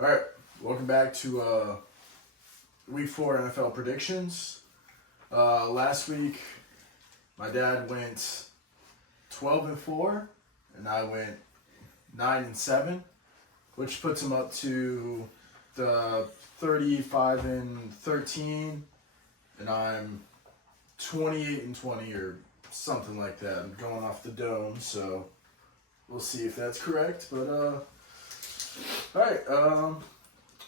All right, welcome back to Week 4 NFL predictions. Last week, my dad went 12-4, and I went 9-7, which puts him up to the 35-13, and I'm 28-20 or something like that. I'm going off the dome, so we'll see if that's correct. But all right,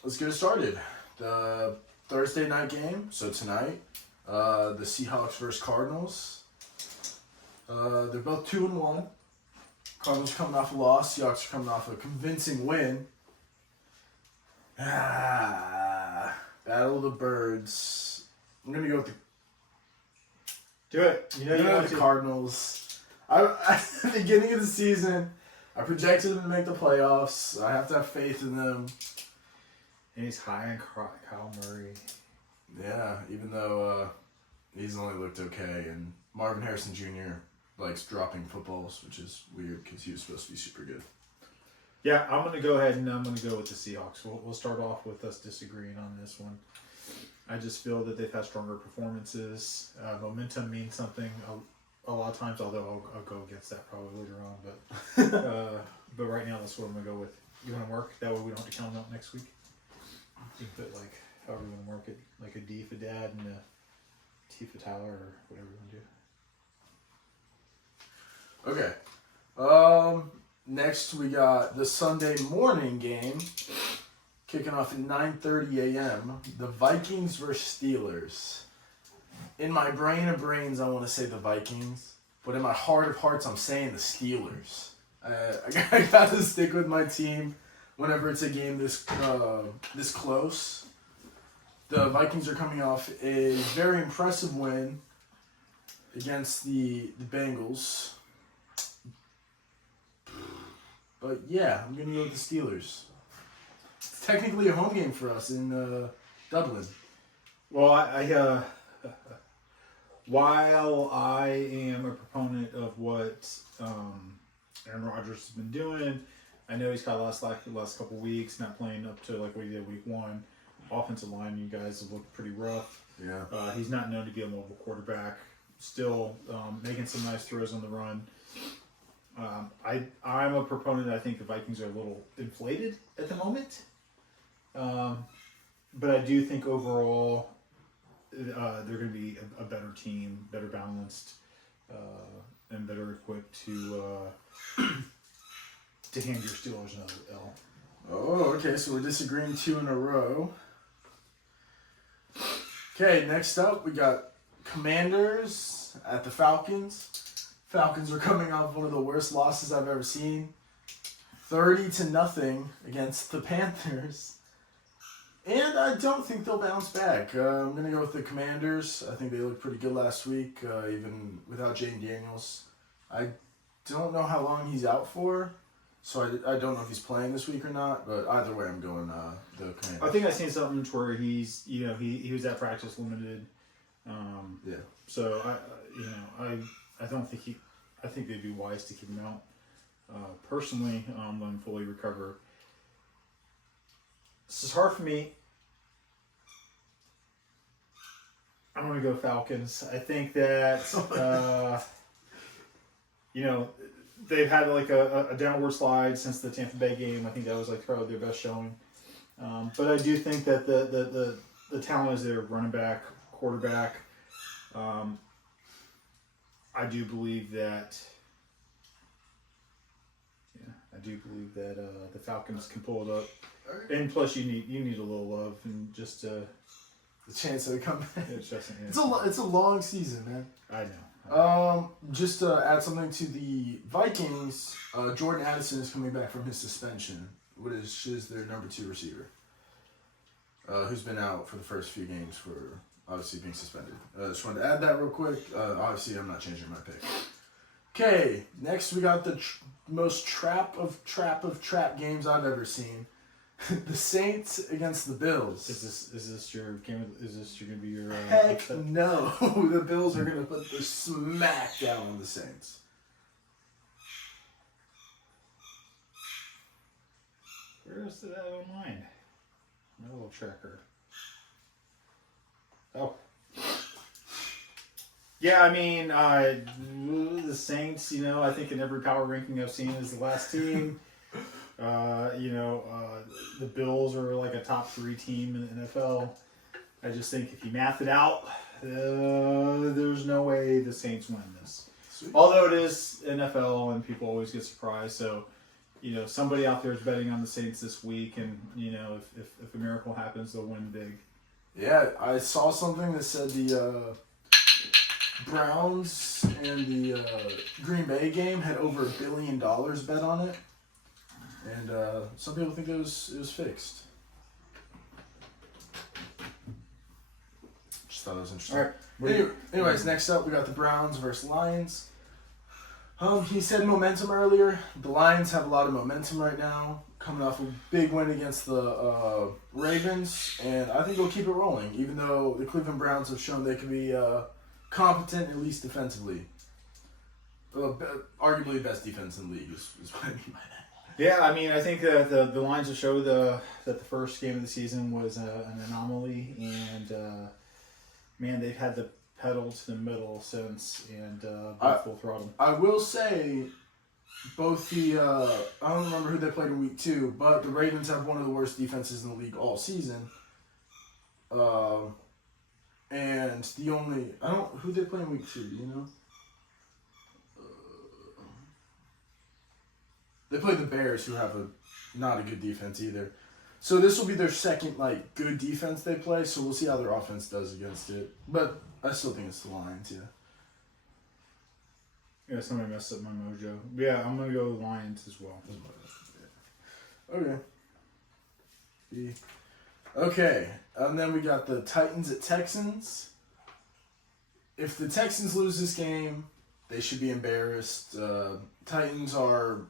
let's get it started. The Thursday night game, so tonight, the Seahawks versus Cardinals. They're both 2-1. Cardinals are coming off a loss. Seahawks are coming off a convincing win. Battle of the Birds. I'm gonna go with the. Do it. You want the to. Cardinals. At the beginning of the season, I projected them to make the playoffs. I have to have faith in them. And he's high on Kyle Murray. Yeah, even though he's only looked okay, and Marvin Harrison Jr. likes dropping footballs, which is weird because he was supposed to be super good. Yeah, I'm going to go ahead and I'm going to go with the Seahawks. We'll start off with us disagreeing on this one. I just feel that they've had stronger performances. Momentum means something a lot of times, although I'll go against that probably later on. But right now, that's what I'm going to go with. You want to work? That way we don't have to count them out next week. You can put, like, however you want to work it, like a D for Dad and a T for Tyler or whatever you want to do. Okay. Next, we got the Sunday morning game kicking off at 9:30 a.m. The Vikings versus Steelers. In my brain of brains, I want to say the Vikings, but in my heart of hearts, I'm saying the Steelers. I got to stick with my team whenever it's a game this close. The Vikings are coming off a very impressive win against the Bengals. But yeah, I'm going to go with the Steelers. It's technically a home game for us in Dublin. Well, I while I am a proponent of what Aaron Rodgers has been doing, I know he's got last couple weeks, not playing up to like what he did week 1. Offensive line, you guys have looked pretty rough. Yeah. He's not known to be a mobile quarterback. Still making some nice throws on the run. I'm a proponent. I think the Vikings are a little inflated at the moment. But I do think overall they're going to be a better team, better balanced, and better equipped to hand your Steelers another L. Oh, okay, so we're disagreeing 2 in a row. Okay, next up we got Commanders at the Falcons. Falcons are coming off one of the worst losses I've ever seen. 30-0 against the Panthers. And I don't think they'll bounce back. I'm going to go with the Commanders. I think they looked pretty good last week, even without Jaden Daniels. I don't know how long he's out for, so I don't know if he's playing this week or not, but either way I'm going the Commanders. I think I've seen something to where he's, he was at practice limited. Yeah. So I don't think I think they'd be wise to keep him out. Personally, let him fully recover. This is hard for me. I'm going to go Falcons. I think that, they've had like a downward slide since the Tampa Bay game. I think that was like probably their best showing. But I do think that the talent is there, running back, quarterback. I do believe that. Yeah, I do believe that the Falcons can pull it up, and plus you need a little love and just the chance that they come back. It's a long season, man. I know. Just to add something to the Vikings, Jordan Addison is coming back from his suspension, which is their number 2 receiver, who's been out for the first few games for obviously being suspended. Just wanted to add that real quick. Obviously, I'm not changing my pick. Okay, next we got the most trap of trap games I've ever seen. The Saints against the Bills. Is this your game? Is this going to be your? Heck no! The Bills are going to put the smack down on the Saints. Where is that online? My little tracker. Oh. Yeah, I mean, the Saints, I think in every power ranking I've seen is the last team. The Bills are like a top 3 team in the NFL. I just think if you math it out, there's no way the Saints win this. Sweet. Although it is NFL and people always get surprised, so somebody out there is betting on the Saints this week, and if a miracle happens, they'll win big. Yeah, I saw something that said the Browns and the Green Bay game had over $1 billion bet on it, and some people think it was fixed. Just thought it was interesting. All right. Anyways, next up we got the Browns versus Lions. He said momentum earlier. The Lions have a lot of momentum right now, coming off a big win against the Ravens, and I think they'll keep it rolling, even though the Cleveland Browns have shown they can be competent, at least defensively. Arguably the best defense in the league is what I mean by that. Yeah, I mean, I think that the Lions have showed that the first game of the season was an anomaly, and man, they've had the pedal to the middle since, and full throttle. I will say, both the I don't remember who they played in week 2, but the Ravens have one of the worst defenses in the league all season. And the only who they play in week 2, do you know? They play the Bears, who have not a good defense either. So this will be their second good defense they play. So we'll see how their offense does against it. But I still think it's the Lions, yeah. Yeah, somebody messed up my mojo. Yeah, I'm gonna go with Lions as well. Okay. Okay, and then we got the Titans at Texans. If the Texans lose this game, they should be embarrassed. Titans are,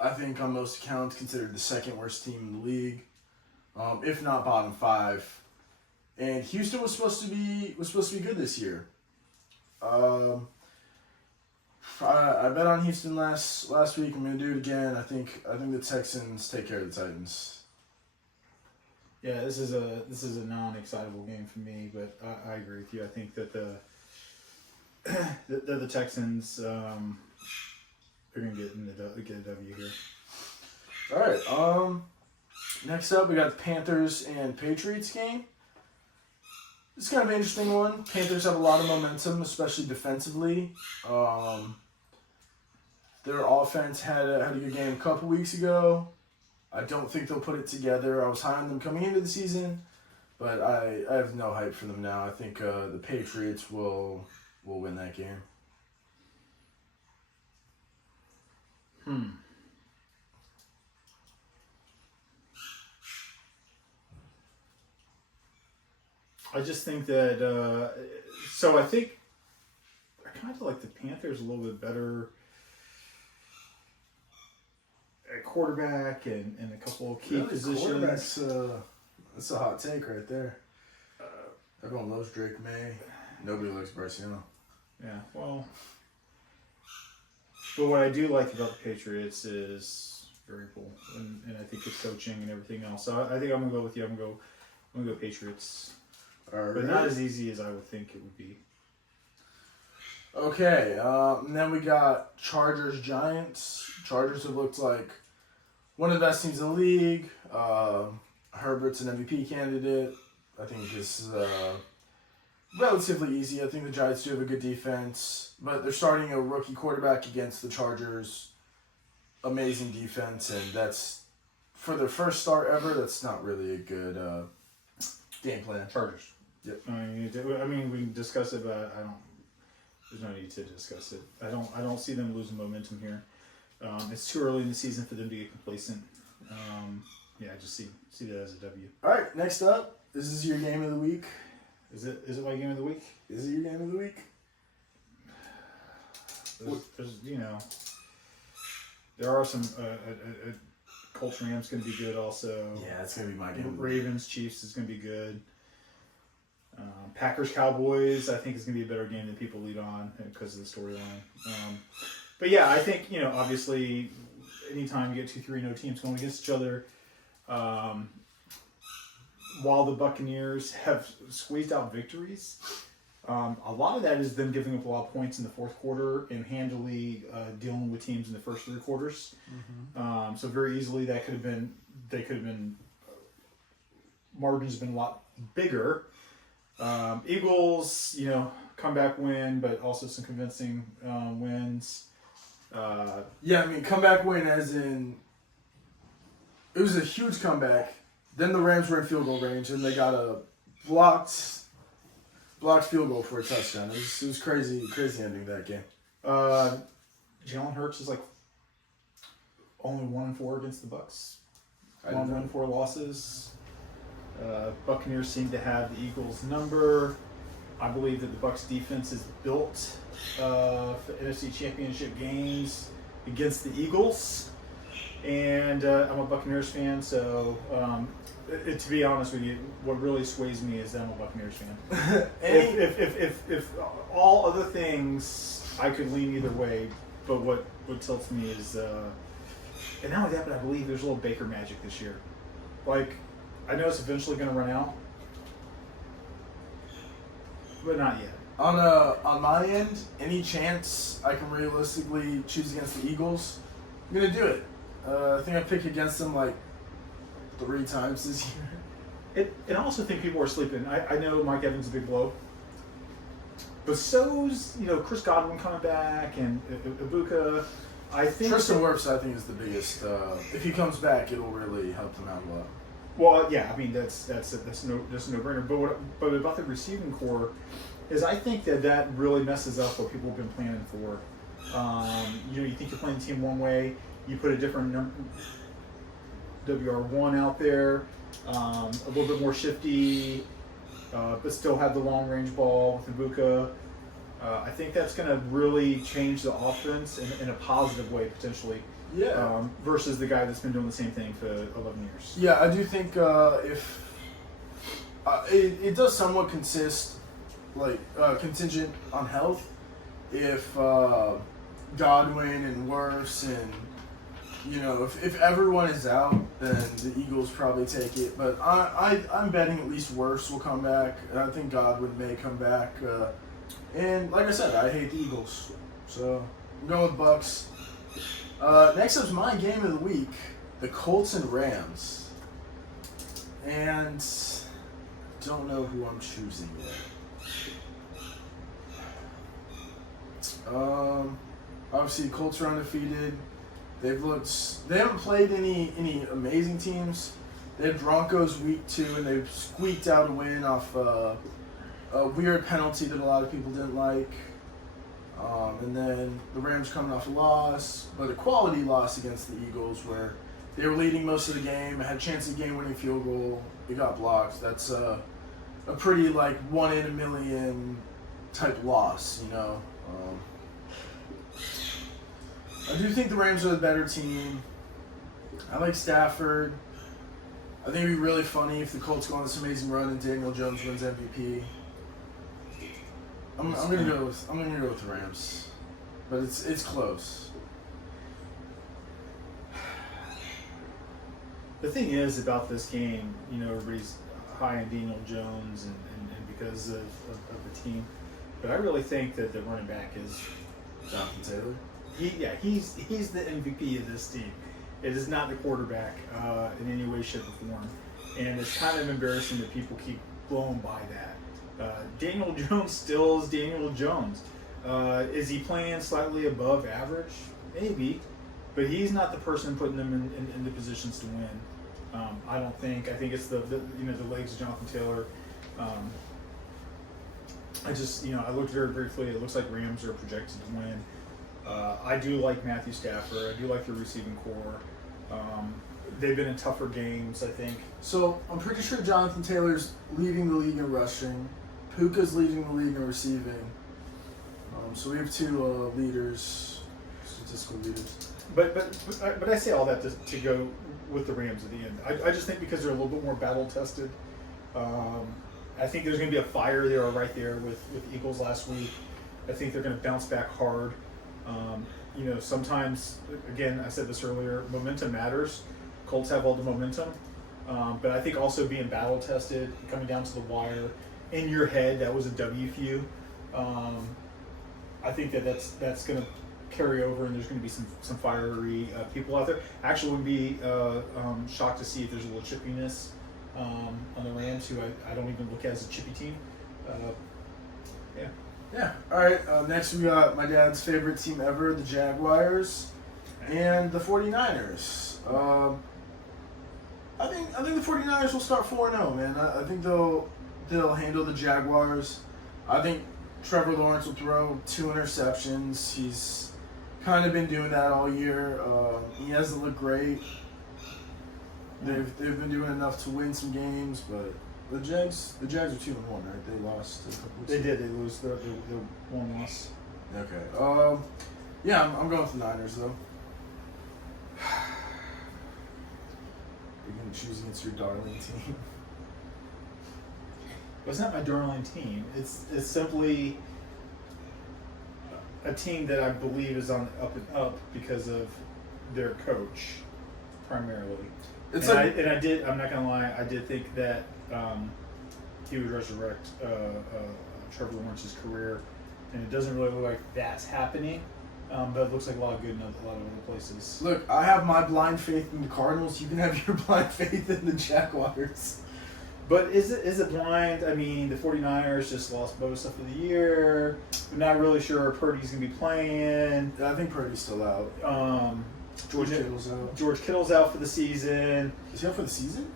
I think, on most accounts, considered the second worst team in the league, if not bottom 5. And Houston was supposed to be good this year. I bet on Houston last week. I'm gonna do it again. I think the Texans take care of the Titans. Yeah, this is a non-excitable game for me, but I agree with you. I think that the Texans are gonna get a W here. All right. Next up, we got the Panthers and Patriots game. It's kind of an interesting one. Panthers have a lot of momentum, especially defensively. Their offense had a good game a couple weeks ago. I don't think they'll put it together. I was high on them coming into the season, but I have no hype for them now. I think the Patriots will win that game. I just think that so I think I kind of like the Panthers a little bit better at quarterback and a couple of key positions. Quarterbacks, that's a hot take right there. Everyone loves Drake May. Nobody likes Bryce Young. Yeah, well, but what I do like about the Patriots is variable, and I think it's coaching and everything else. So I think I'm gonna go with you. I'm gonna go Patriots, but not as easy as I would think it would be. Okay, and then we got Chargers Giants. Chargers have looked like one of the best teams in the league. Herbert's an MVP candidate. I think this is relatively easy. I think the Giants do have a good defense, but they're starting a rookie quarterback against the Chargers. Amazing defense, and that's for their first start ever. That's not really a good game plan. Chargers. Yep. I mean, we can discuss it, but I don't. There's no need to discuss it. I don't see them losing momentum here. It's too early in the season for them to get complacent. Yeah, I just see that as a W. All right, next up, this is your game of the week. Is it my game of the week? Is it your game of the week? There's there are some. Colts Rams going to be good also. Yeah, it's going to be my game. Ravens Chiefs is going to be good. Packers Cowboys I think is going to be a better game than people lead on because of the storyline. But yeah, I think obviously anytime you get 2 3-0 teams going against each other, while the Buccaneers have squeezed out victories, a lot of that is them giving up a lot of points in the fourth quarter and handily dealing with teams in the first three quarters. So very easily they could have been margins have been a lot bigger. Eagles, comeback win, but also some convincing wins. Yeah, I mean, comeback win as in it was a huge comeback. Then the Rams were in field goal range, and they got a blocked field goal for a touchdown. It was crazy ending that game. Jalen Hurts is like only 1-4 against the Bucs. 1-4 losses. Buccaneers seem to have the Eagles' number. I believe that the Bucs defense is built for NFC Championship games against the Eagles. And I'm a Buccaneers fan, so to be honest with you, what really sways me is that I'm a Buccaneers fan. if all other things, I could lean either way, but what tilts me is, and not only that, but I believe there's a little Baker magic this year. Like, I know it's eventually going to run out, but not yet. On my end, any chance I can realistically choose against the Eagles, I'm gonna do it. I think I picked against them like 3 times this year. And I also think people are sleeping. I know Mike Evans is a big blow, but so's Chris Godwin coming back and Ibuka. I think Tristan Wirfs, I think, is the biggest. If he comes back, it'll really help them out a lot. Well, yeah, I mean that's a no-brainer. But about the receiving core is I think that really messes up what people have been planning for. You think you're playing the team one way, you put a different WR1 out there, a little bit more shifty, but still have the long-range ball with Ibuka. I think that's going to really change the offense in a positive way, potentially. Yeah. Versus the guy that's been doing the same thing for 11 years. Yeah, I do think if it does somewhat consist, contingent on health. If Godwin and Wirfs and if everyone is out, then the Eagles probably take it. But I'm betting at least Wirfs will come back. I think Godwin may come back. And like I said, I hate the Eagles, so I'm going with Bucks. Next up's my game of the week, the Colts and Rams. And don't know who I'm choosing yet. Obviously, Colts are undefeated. They haven't played any amazing teams. They had Broncos week 2, and they squeaked out a win off a weird penalty that a lot of people didn't like. And then the Rams coming off a loss, but a quality loss against the Eagles where they were leading most of the game, had a chance at game-winning field goal. It got blocked. That's a pretty 1 in a million type loss, I do think the Rams are the better team. I like Stafford. I think it'd be really funny if the Colts go on this amazing run and Daniel Jones wins MVP. I'm gonna go with the Rams, but it's close. The thing is about this game, everybody's high on Daniel Jones and because of the team, but I really think that the running back is Jonathan Taylor. He's the MVP of this team. It is not the quarterback in any way, shape, or form, and it's kind of embarrassing that people keep blowing by that. Daniel Jones still is Daniel Jones. Is he playing slightly above average? Maybe, but he's not the person putting them in the positions to win. I don't think. I think it's the legs of Jonathan Taylor. I looked very briefly. It looks like Rams are projected to win. I do like Matthew Stafford. I do like the receiving core. They've been in tougher games, I think. So I'm pretty sure Jonathan Taylor's leading the league in rushing. Puka's leading the league in receiving. So we have 2 leaders, statistical leaders. But I say all that to go with the Rams at the end. I just think because they're a little bit more battle tested. I think there's going to be a fire there or right there with Eagles last week. I think they're going to bounce back hard. Sometimes, again, I said this earlier, momentum matters. Colts have all the momentum. But I think also being battle tested, coming down to the wire, in your head, that was a W for you. I think that's going to carry over, and there's going to be some fiery people out there. Actually, wouldn't be shocked to see if there's a little chippiness on the Rams, who I don't even look at as a chippy team. Yeah. Yeah. All right. Next, we got my dad's favorite team ever, the Jaguars, and the 49ers. I think the 49ers will start 4-0, man. I think they'll handle the Jaguars. I think Trevor Lawrence will throw 2 interceptions. He's kind of been doing that all year. He hasn't looked great. They've been doing enough to win some games, but the Jags are 2-1, right? They lost a couple weeks They ago. did. They lose. They're one loss. Okay. Yeah, I'm going with the Niners though. You're gonna choose against your darling team. It's not my darling team. It's simply a team that I believe is on the up and up because of their coach, primarily. It's and like I'm not gonna lie. I did think that he would resurrect Trevor Lawrence's career, and it doesn't really look like that's happening. But it looks like a lot of good in a lot of other places. look. I have my blind faith in the Cardinals. You can have your blind faith in the Jaguars. But is it blind? I mean, the 49ers just lost Bosa for the year. We're not really sure if Purdy's going to be playing. I think Purdy's still out. George Kittle's out. George Kittle's out for the season. Is he out for the season?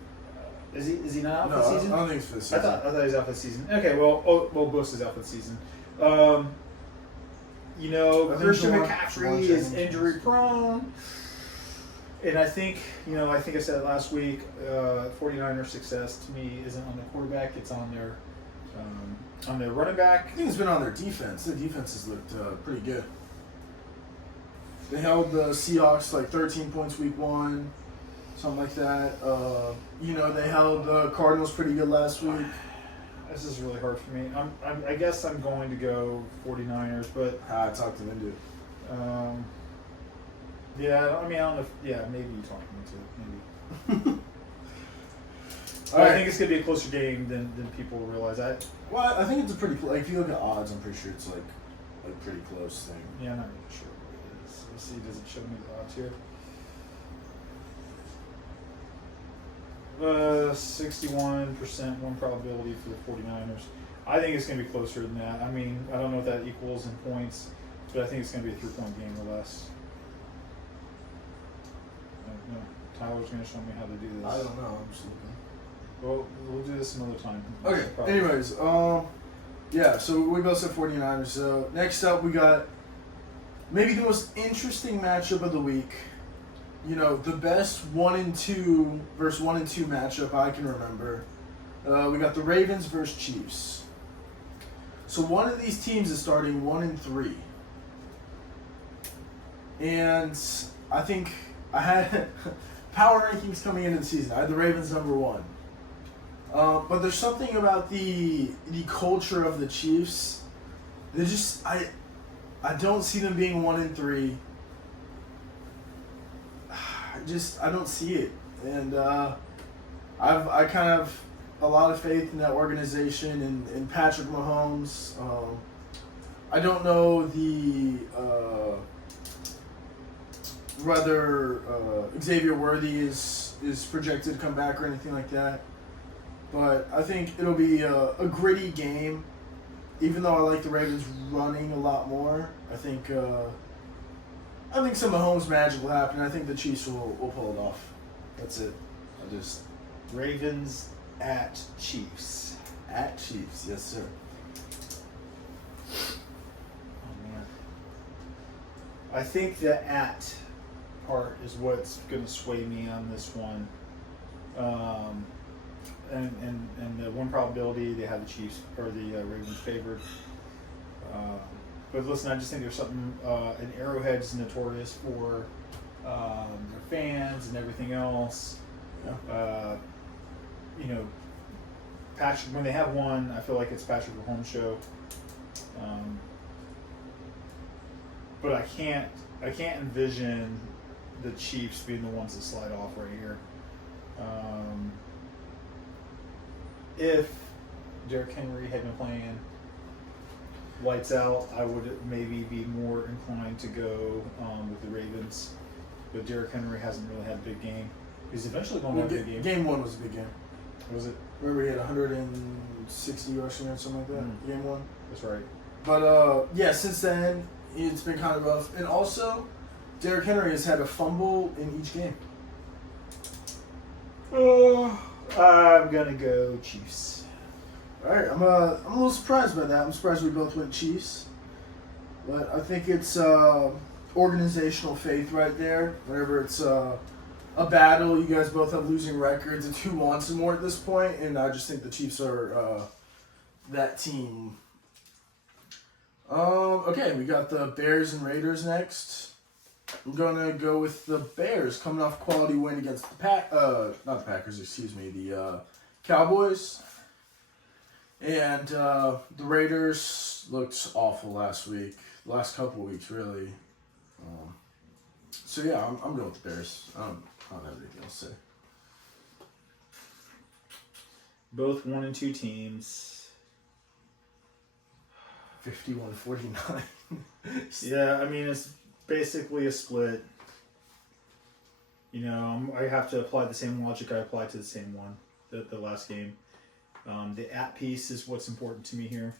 Is he not out No, for the season? I don't think it's for the season. I thought he was out for the season. Okay, well, Bosa's out for the season. I think Christian Jamar McCaffrey is Chase. injury prone. And I think I said it last week, 49ers success to me isn't on their quarterback, it's on their running back. I think it's been on their defense. Their defense has looked pretty good. They held the Seahawks like 13 points week 1, something like that. They held the Cardinals pretty good last week. This is really hard for me. I guess I'm going to go 49ers, but I talked him into it. yeah, I mean, I don't know if, maybe you talked me into it, maybe. All I right. think it's going to be a closer game than people realize. Well, I think it's a pretty like if you look at odds, I'm pretty sure it's like a pretty close thing. Yeah, I'm not really sure what it is. Let's see, does it show me the odds here? 61% win probability for the 49ers. I think it's going to be closer than that. I mean, I don't know what that equals in points, but I think it's going to be a 3-point game or less. No, Tyler's going to show me how to do this. I don't know. I'm just looking. Well, we'll do this another time. Okay. Probably. Anyways, yeah. So we both said 49ers. So next up, we got maybe the most interesting matchup of the week. The best 1 and 2 versus 1 and 2 matchup I can remember. We got the Ravens versus Chiefs. So one of these teams is starting 1 and 3, and I think I had power rankings coming into the season. I had the Ravens number 1. But there's something about the culture of the Chiefs. They just I don't see them being 1 and 3. I don't see it, and I kind of have a lot of faith in that organization and in Patrick Mahomes. I don't know whether Xavier Worthy is projected to come back or anything like that, but I think it'll be a gritty game. Even though I like the Ravens running a lot more, I think some Mahomes magic will happen. I think the Chiefs will pull it off. That's it. Ravens at Chiefs. At Chiefs, yes sir. Oh man. I think the at part is what's going to sway me on this one. And the one probability they have the Chiefs or the Ravens favored. But listen, I just think there's something. And Arrowhead's notorious for their fans and everything else. Yeah. Patrick. When they have one, I feel like it's Patrick Mahomes' show. But I can't envision the Chiefs being the ones that slide off right here. If Derrick Henry had been playing lights out, I would maybe be more inclined to go with the Ravens. But Derrick Henry hasn't really had a big game. He's eventually going to have a big game. Game 1 was a big game. Was it? Remember he had 160 rushing or something like that. Game 1. That's right. But yeah, since then it's been kind of rough. And also, Derrick Henry has had a fumble in each game. I'm gonna go Chiefs. All right, I'm a little surprised by that. I'm surprised we both went Chiefs, but I think it's organizational faith right there. Whenever it's a battle, you guys both have losing records. It's who wants it more at this point, and I just think the Chiefs are that team. Okay, we got the Bears and Raiders next. I'm gonna go with the Bears coming off a quality win against the not the Packers, excuse me, the Cowboys. And the Raiders looked awful last last couple of weeks, really. So yeah, I'm going with the Bears. I don't have anything else to say. Both 1 and 2 teams. 51-49. Yeah, I mean it's basically a split. You know, I have to apply the same logic I applied to the same one, the last game. The at piece is what's important to me here,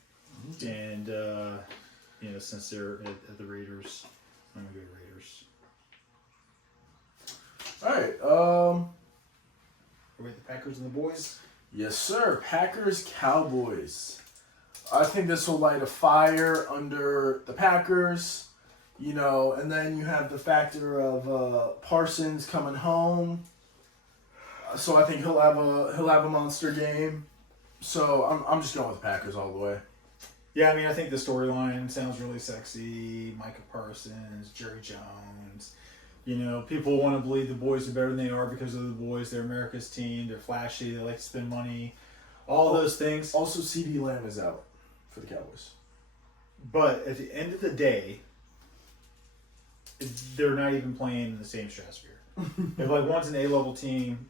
and you know, since they're at the Raiders, I'm gonna go Raiders. All right. Wait, the Packers and the boys. Yes, sir. Packers Cowboys. I think this will light a fire under the Packers. You know, and then you have the factor of Parsons coming home. So I think he'll have a monster game. So I'm just going with the Packers all the way. Yeah, I mean, I think the storyline sounds really sexy. Micah Parsons, Jerry Jones. You know, people want to believe the boys are better than they are because of the boys. They're America's team. They're flashy. They like to spend money. All those things. Also, CeeDee Lamb is out for the Cowboys. But at the end of the day, they're not even playing in the same stratosphere. If like one's an A-level team,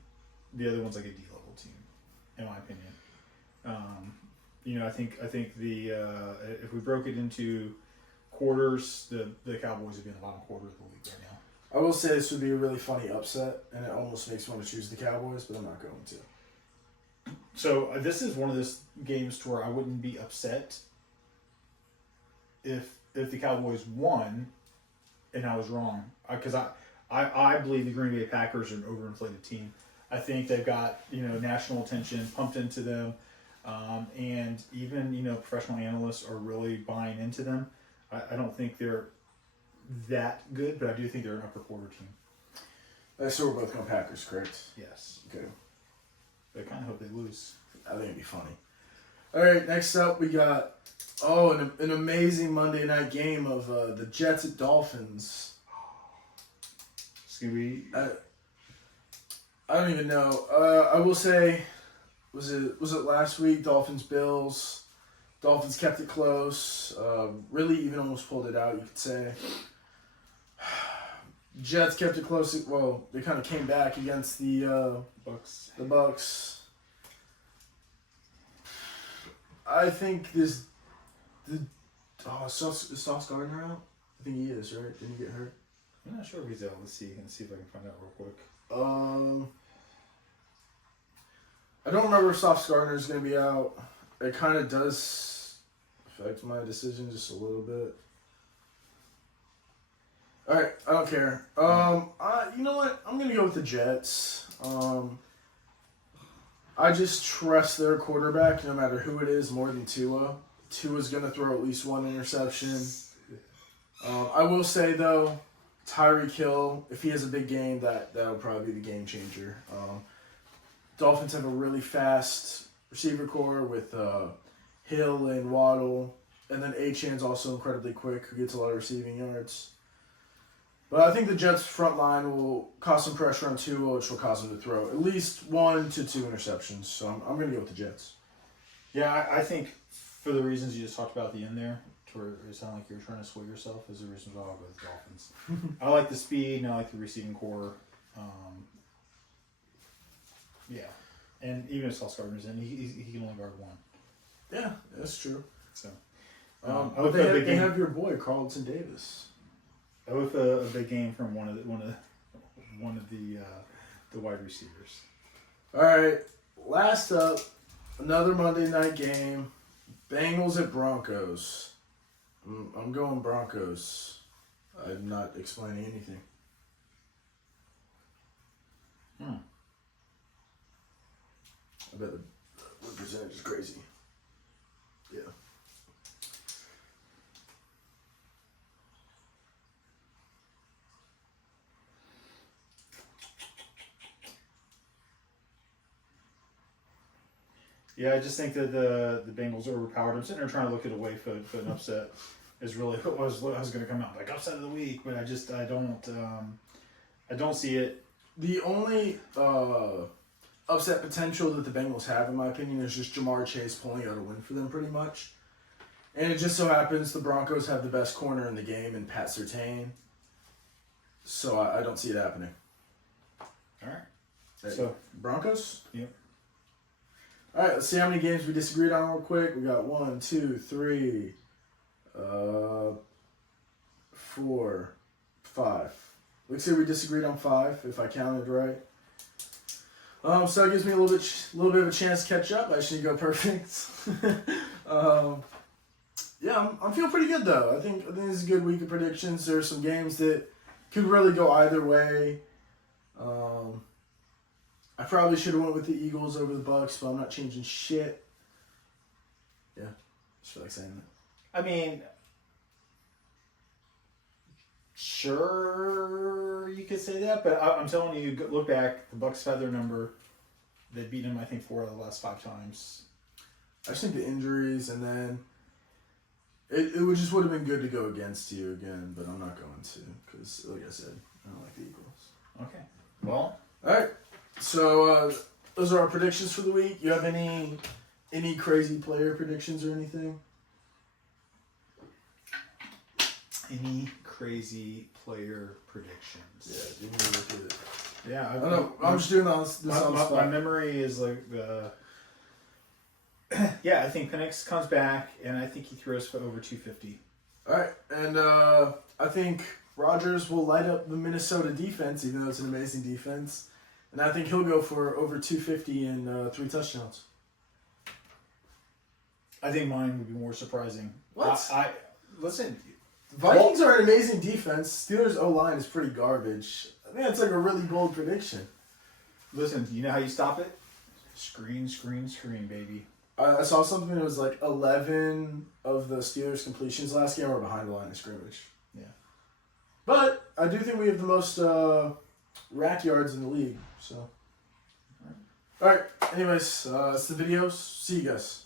the other one's like a D-level team, in my opinion. You know, I think the if we broke it into quarters, the Cowboys would be in the bottom quarter of the league right now. I will say this would be a really funny upset, and it almost makes me want to choose the Cowboys, but I'm not going to. So this is one of those games to where I wouldn't be upset if the Cowboys won and I was wrong, because I believe the Green Bay Packers are an overinflated team. I think they've got, you know, national attention pumped into them, and even, you know, professional analysts are really buying into them. I don't think they're that good, but I do think they're an upper quarter team. So we're both going Packers, correct? Yes. Okay. I kind of hope they lose. I think it'd be funny. All right, next up we got an amazing Monday night game of the Jets at Dolphins. Scooby. I don't even know. I will say, was it last week? Dolphins Bills. Dolphins kept it close. Really, even almost pulled it out. You could say. Jets kept it close. Well, they kind of came back against the Bucks. The Bucks. I think is Sauce Gardner out? I think he is, right? Didn't he get hurt? I'm not sure if he's out. Let's see if I can find out real quick. I don't remember if Sauce Gardner is going to be out. It kind of does affect my decision just a little bit. All right, I don't care. You know what? I'm going to go with the Jets. I just trust their quarterback, no matter who it is, more than Tua. Tua's going to throw at least one interception. I will say, though, Tyreek Hill, if he has a big game, that'll probably be the game changer. Dolphins have a really fast receiver core with Hill and Waddle, and then Achan's also incredibly quick, who gets a lot of receiving yards. But I think the Jets' front line will cause some pressure on Tua, which will cause him to throw at least 1 to 2 interceptions. So I'm going to go with the Jets. Yeah, I think for the reasons you just talked about at the end there, to where it sounded like you're trying to sway yourself, is the reason why I'll go with the Dolphins. I like the speed and I like the receiving core. Yeah, and even if Sauce Gardner's in, he can only guard one. Yeah, that's true. So, But they have your boy Carlton Davis. With a big game from one of the wide receivers. All right, last up, another Monday night game. Bengals at Broncos. I'm going Broncos. I'm not explaining anything. I bet the percentage is crazy. Yeah. Yeah, I just think that the Bengals are overpowered. I'm sitting there trying to look at a way for an upset. Is really what was going to come out like upset of the week, but I don't see it. The only upset potential that the Bengals have, in my opinion, is just Jamar Chase pulling out a win for them, pretty much. And it just so happens the Broncos have the best corner in the game in Pat Surtain. So I don't see it happening. All right. So Broncos? Yep. All right, let's see how many games we disagreed on real quick. We got 1, 2, 3, 4, 5. Looks like we disagreed on 5, if I counted right. So that gives me a little bit of a chance to catch up. I should go perfect. Yeah, I'm feeling pretty good though. I think this is a good week of predictions. There are some games that could really go either way. I probably should have went with the Eagles over the Bucks, but I'm not changing shit. Yeah, just feel like saying that. I mean, sure, you could say that, but I'm telling you, look back. The Bucks had their number. They beat them, I think, 4 of the last 5 times. I just think the injuries, and then it would have been good to go against you again, but I'm not going to because, like I said, I don't like the Eagles. Okay. Well. All right. So those are our predictions for the week. You have any crazy player predictions or anything? Any crazy player predictions? Yeah, give me a look at it. Yeah, I don't know. I'm just doing this on the spot. My memory is like the. Yeah, I think Penix comes back, and I think he throws for over 250. All right, and I think Rodgers will light up the Minnesota defense, even though it's an amazing defense. And I think he'll go for over 250 and 3 touchdowns. I think mine would be more surprising. What? I listen. Vikings are an amazing defense. Steelers O-line is pretty garbage. I think that's like a really bold prediction. Listen, you know how you stop it? Screen, baby. I saw something that was like 11 of the Steelers' completions last game were behind the line of scrimmage. Yeah. But I do think we have the most rack yards in the league. So. All right. Anyways, it's the videos. See you guys.